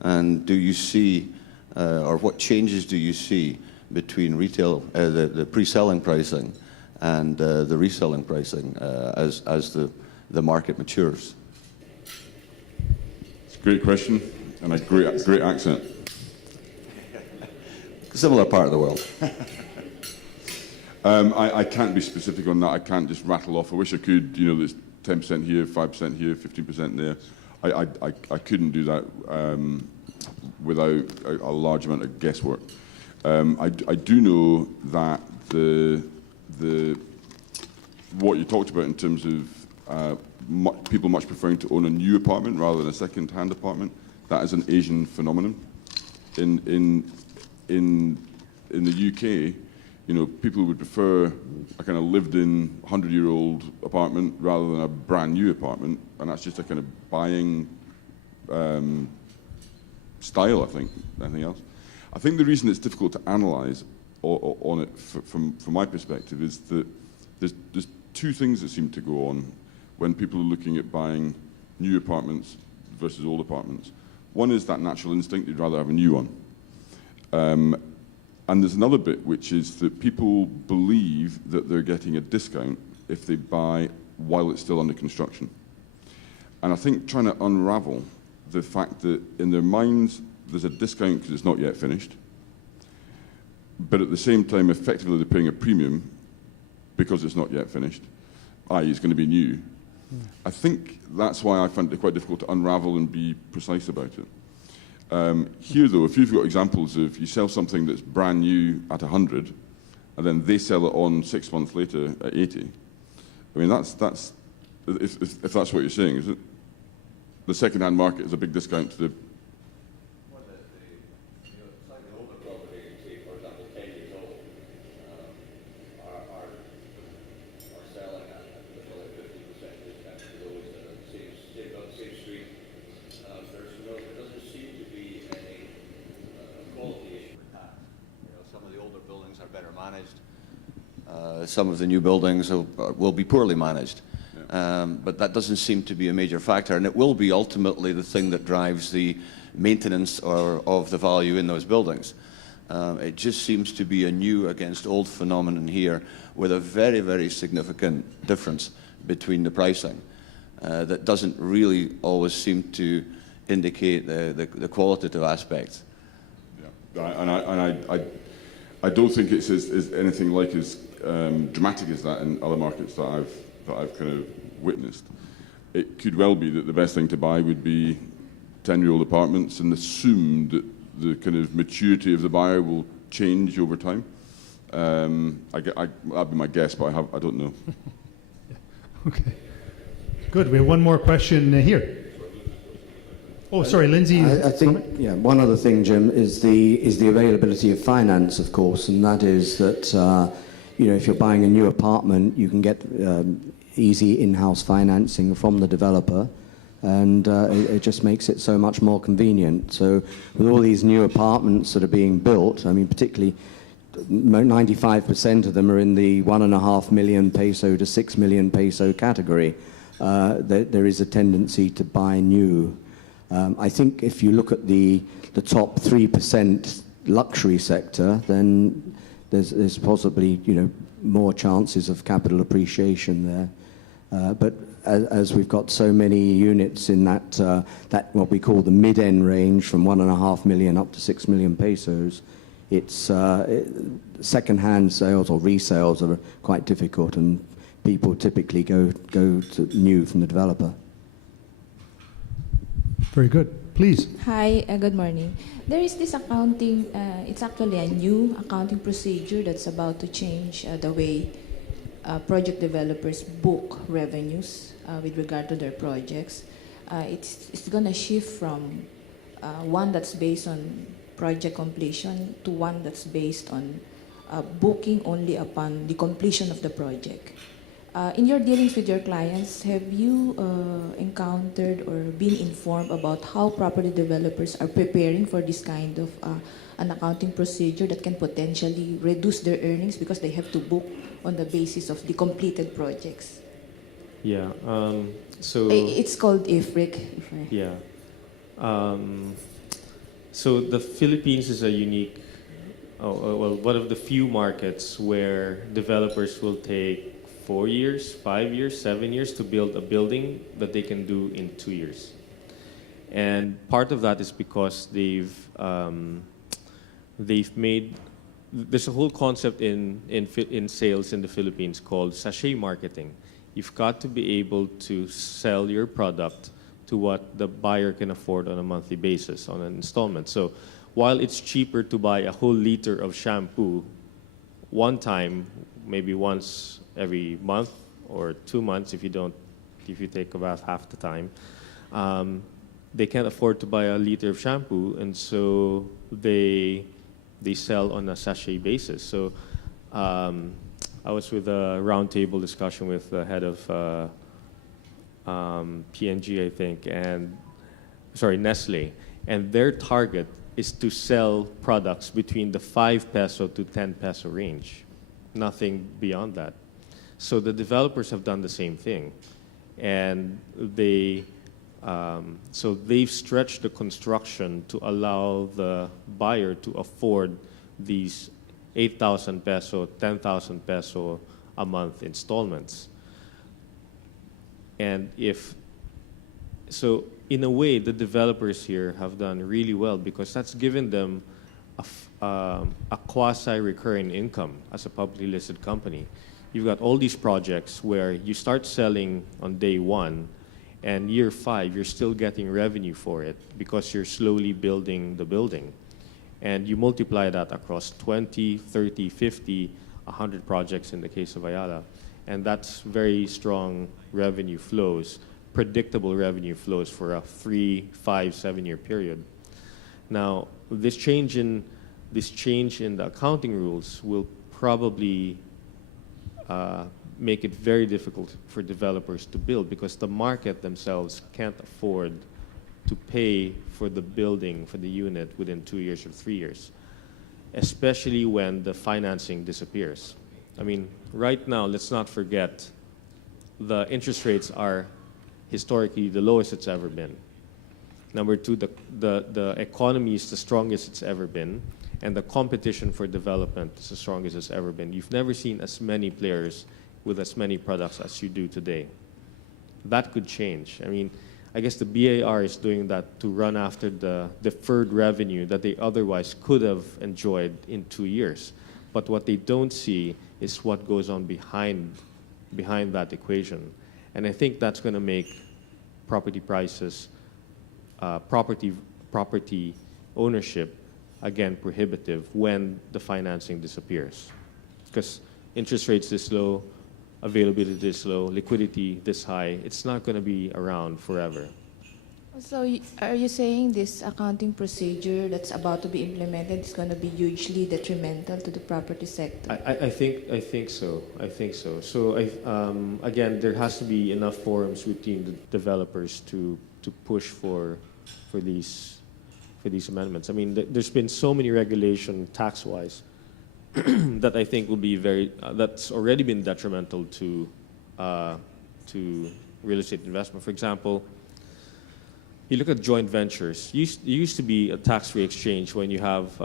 And do you see, or what changes do you see between retail, the pre-selling pricing and the reselling pricing as the the market matures? It's a great question and a great accent. Similar part of the world. I can't be specific on that. I can't just rattle off. I wish I could. You know, there's 10% here, 5% here, 15% there. I couldn't do that without a large amount of guesswork. I do know that what you talked about in terms of people much preferring to own a new apartment rather than a second-hand apartment, that is an Asian phenomenon. In the UK, you know, people would prefer a kind of lived-in 100-year-old apartment rather than a brand new apartment, and that's just a kind of buying style, I think, anything else. I think the reason it's difficult to analyse on it from my perspective is that there's two things that seem to go on when people are looking at buying new apartments versus old apartments. One is that natural instinct, you'd rather have a new one. And there's another bit, which is that people believe that they're getting a discount if they buy while it's still under construction. And I think trying to unravel the fact that in their minds there's a discount because it's not yet finished, but at the same time effectively they're paying a premium because it's not yet finished, i.e. it's going to be new. I think that's why I find it quite difficult to unravel and be precise about it. Here, though, if you've got examples of you sell something that's brand new at 100, and then they sell it on 6 months later at 80, I mean, that's if that's what you're saying, is it? The second-hand market is a big discount to the... Well, slightly older property, say, for example, 10 years old, are selling at like 50% discount to those that are on the same street. There doesn't seem to be any quality issue with that. You know, some of the older buildings are better managed. Some of the new buildings will be poorly managed. But that doesn't seem to be a major factor, and it will be ultimately the thing that drives the maintenance of the value in those buildings. It just seems to be a new against old phenomenon here, with a very, very significant difference between the pricing that doesn't really always seem to indicate the qualitative aspects. Yeah, and I don't think it's anything like as dramatic as that in other markets that I've kind of witnessed. It could well be that the best thing to buy would be 10-year-old apartments and assume that the kind of maturity of the buyer will change over time. That'd be my guess, but I don't know. Okay. Good. We have one more question here. Oh, sorry, Lindsay. I think, yeah, one other thing, Jim, is the availability of finance, of course, and that is that, you know, if you're buying a new apartment, you can get easy in-house financing from the developer, and it just makes it so much more convenient. So with all these new apartments that are being built, I mean, particularly 95% of them are in the 1.5 million peso to 6 million peso category. There is a tendency to buy new. I think if you look at the top 3% luxury sector, then there's possibly, you know, more chances of capital appreciation there. But as we've got so many units in that what we call the mid-end range, from 1.5 million up to 6 million pesos, it's second-hand sales or resales are quite difficult, and people typically go to new from the developer. Very good. Please. Hi, good morning. There is this accounting, it's actually a new accounting procedure that's about to change the way project developers book revenues with regard to their projects. It's going to shift from one that's based on project completion to one that's based on booking only upon the completion of the project. In your dealings with your clients, have you encountered or been informed about how property developers are preparing for this kind of an accounting procedure that can potentially reduce their earnings because they have to book on the basis of the completed projects? Yeah. So it's called IFRIC. yeah. So the Philippines is a unique, one of the few markets where developers will take 4 years, 5 years, 7 years to build a building that they can do in 2 years. And part of that is because they've made, there's a whole concept in sales in the Philippines called sachet marketing. You've got to be able to sell your product to what the buyer can afford on a monthly basis, on an installment. So while it's cheaper to buy a whole liter of shampoo one time, maybe once every month or 2 months if you take a bath half the time, they can't afford to buy a liter of shampoo, and so they sell on a sachet basis. So I was with a roundtable discussion with the head of P&G, I think, Nestle, and their target is to sell products between the 5 peso to 10 peso range, nothing beyond that. So the developers have done the same thing, and they've stretched the construction to allow the buyer to afford these 8,000 peso, 10,000 peso a month installments. And so in a way, the developers here have done really well because that's given them a quasi-recurring income as a publicly listed company. You've got all these projects where you start selling on day 1, and year 5, you're still getting revenue for it because you're slowly building the building. And you multiply that across 20, 30, 50, 100 projects in the case of Ayala. And that's very strong revenue flows, predictable revenue flows for a 3, 5, 7-year period. Now, this change in the accounting rules will probably make it very difficult for developers to build because the market themselves can't afford to pay for the building, for the unit within 2 years or 3 years, especially when the financing disappears. I mean, right now, let's not forget, the interest rates are historically the lowest it's ever been. Number 2, the economy is the strongest it's ever been, and the competition for development is the strongest it's ever been. You've never seen as many players with as many products as you do today. That could change. I mean, I guess the BAR is doing that to run after the deferred revenue that they otherwise could have enjoyed in 2 years. But what they don't see is what goes on behind that equation. And I think that's going to make property prices, property ownership, again, prohibitive when the financing disappears. Because interest rates this low, availability this low, liquidity this high, it's not going to be around forever. So are you saying this accounting procedure that's about to be implemented is going to be hugely detrimental to the property sector? I think so. So again, there has to be enough forums between the developers to push for these amendments. I mean, there's been so many regulation tax-wise that I think will be that's already been detrimental to real estate investment. For example, you look at joint ventures. There used to be a tax-free exchange when you have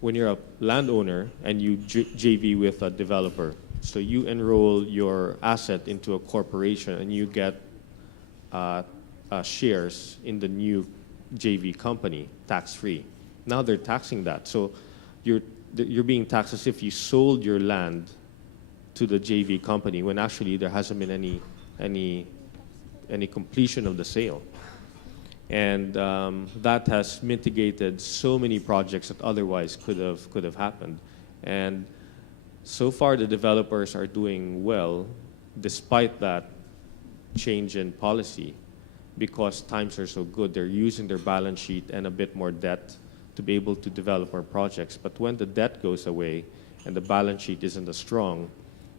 when you're a landowner and you JV with a developer. So you enroll your asset into a corporation and you get shares in the new JV company tax-free. Now they're taxing that. So you're being taxed as if you sold your land to the JV company when actually there hasn't been any completion of the sale. And that has mitigated so many projects that otherwise could have happened. And so far, the developers are doing well despite that change in policy because times are so good. They're using their balance sheet and a bit more debt to be able to develop more projects. But when the debt goes away and the balance sheet isn't as strong,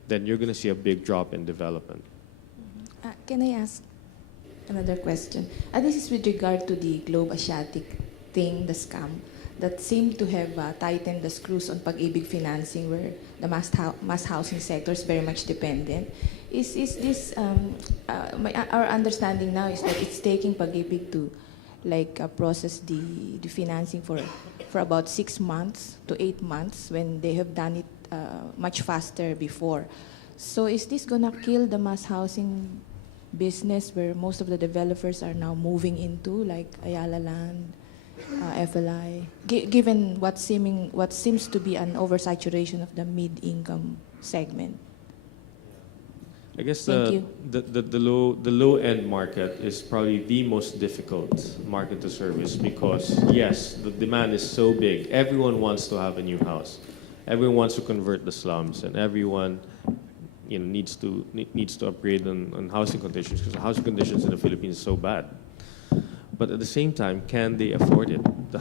then you're going to see a big drop in development. Can I ask another question? This is with regard to the Globe Asiatic thing, the scam, that seemed to have tightened the screws on pag-ibig financing where the mass housing sector is very much dependent. Is this, our understanding now is that it's taking pag-ibig to process the financing for about 6 months to 8 months when they have done it much faster before. So is this gonna kill the mass housing business where most of the developers are now moving into, like Ayala Land, FLI, given what seems to be an oversaturation of the mid-income segment? I guess Thank the low end market is probably the most difficult market to service because yes, the demand is so big. Everyone wants to have a new house. Everyone wants to convert the slums, and everyone needs to upgrade on housing conditions because the housing conditions in the Philippines are so bad. But at the same time, can they afford it? The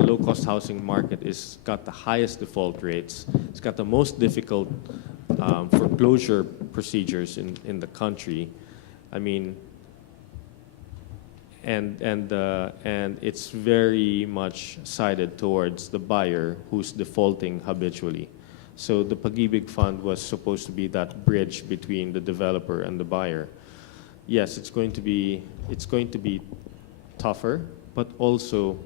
low-cost housing market is got the highest default rates. It's got the most difficult foreclosure procedures in the country. I mean, and it's very much sided towards the buyer who's defaulting habitually. So the Pag-ibig Fund was supposed to be that bridge between the developer and the buyer. Yes, it's going to be tougher, but also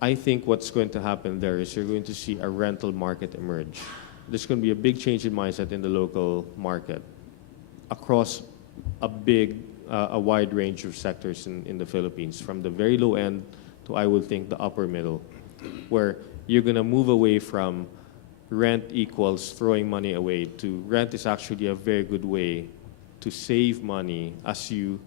I think what's going to happen there is you're going to see a rental market emerge. There's going to be a big change in mindset in the local market across a wide range of sectors in the Philippines, from the very low end to, I would think, the upper middle, where you're going to move away from rent equals throwing money away to rent is actually a very good way to save money as you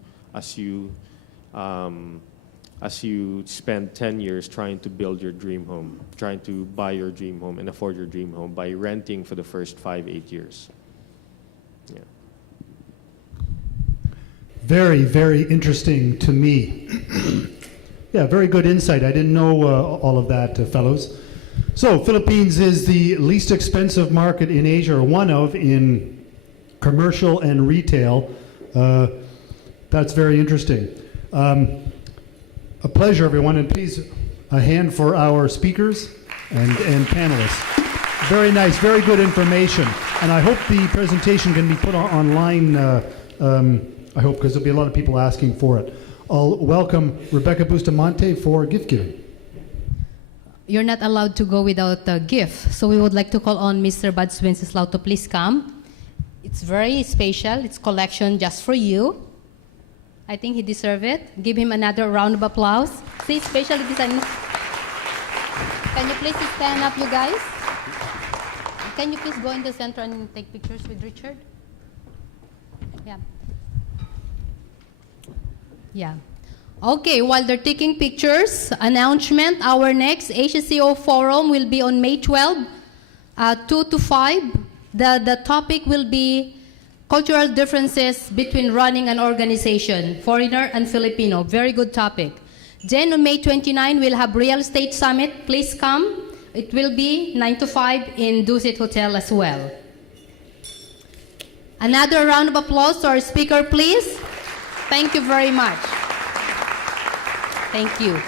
spend 10 years trying to build your dream home, trying to buy your dream home and afford your dream home by renting for the first 5-8 years. Yeah. Very, very interesting to me. Yeah, very good insight. I didn't know all of that, fellows. So, Philippines is the least expensive market in Asia, or one of, in commercial and retail. That's very interesting. A pleasure, everyone, and please, a hand for our speakers and panelists. Very nice, very good information. And I hope the presentation can be put online, I hope, because there'll be a lot of people asking for it. I'll welcome Rebecca Bustamante for gift giving. You're not allowed to go without a gift, so we would like to call on Mr. Bud Wenceslao to please come. It's very special. It's collection just for you. I think he deserves it. Give him another round of applause. See, special design. Can you please stand up, you guys? Can you please go in the center and take pictures with Richard? Yeah. Yeah. Okay, while they're taking pictures, announcement, our next HSCO forum will be on May 12, 2 to 5. The topic will be cultural differences between running an organization, foreigner and Filipino. Very good topic. Then on May 29, we'll have Real Estate Summit. Please come. It will be 9 to 5 in Dusit Hotel as well. Another round of applause to our speaker, please. Thank you very much. Thank you.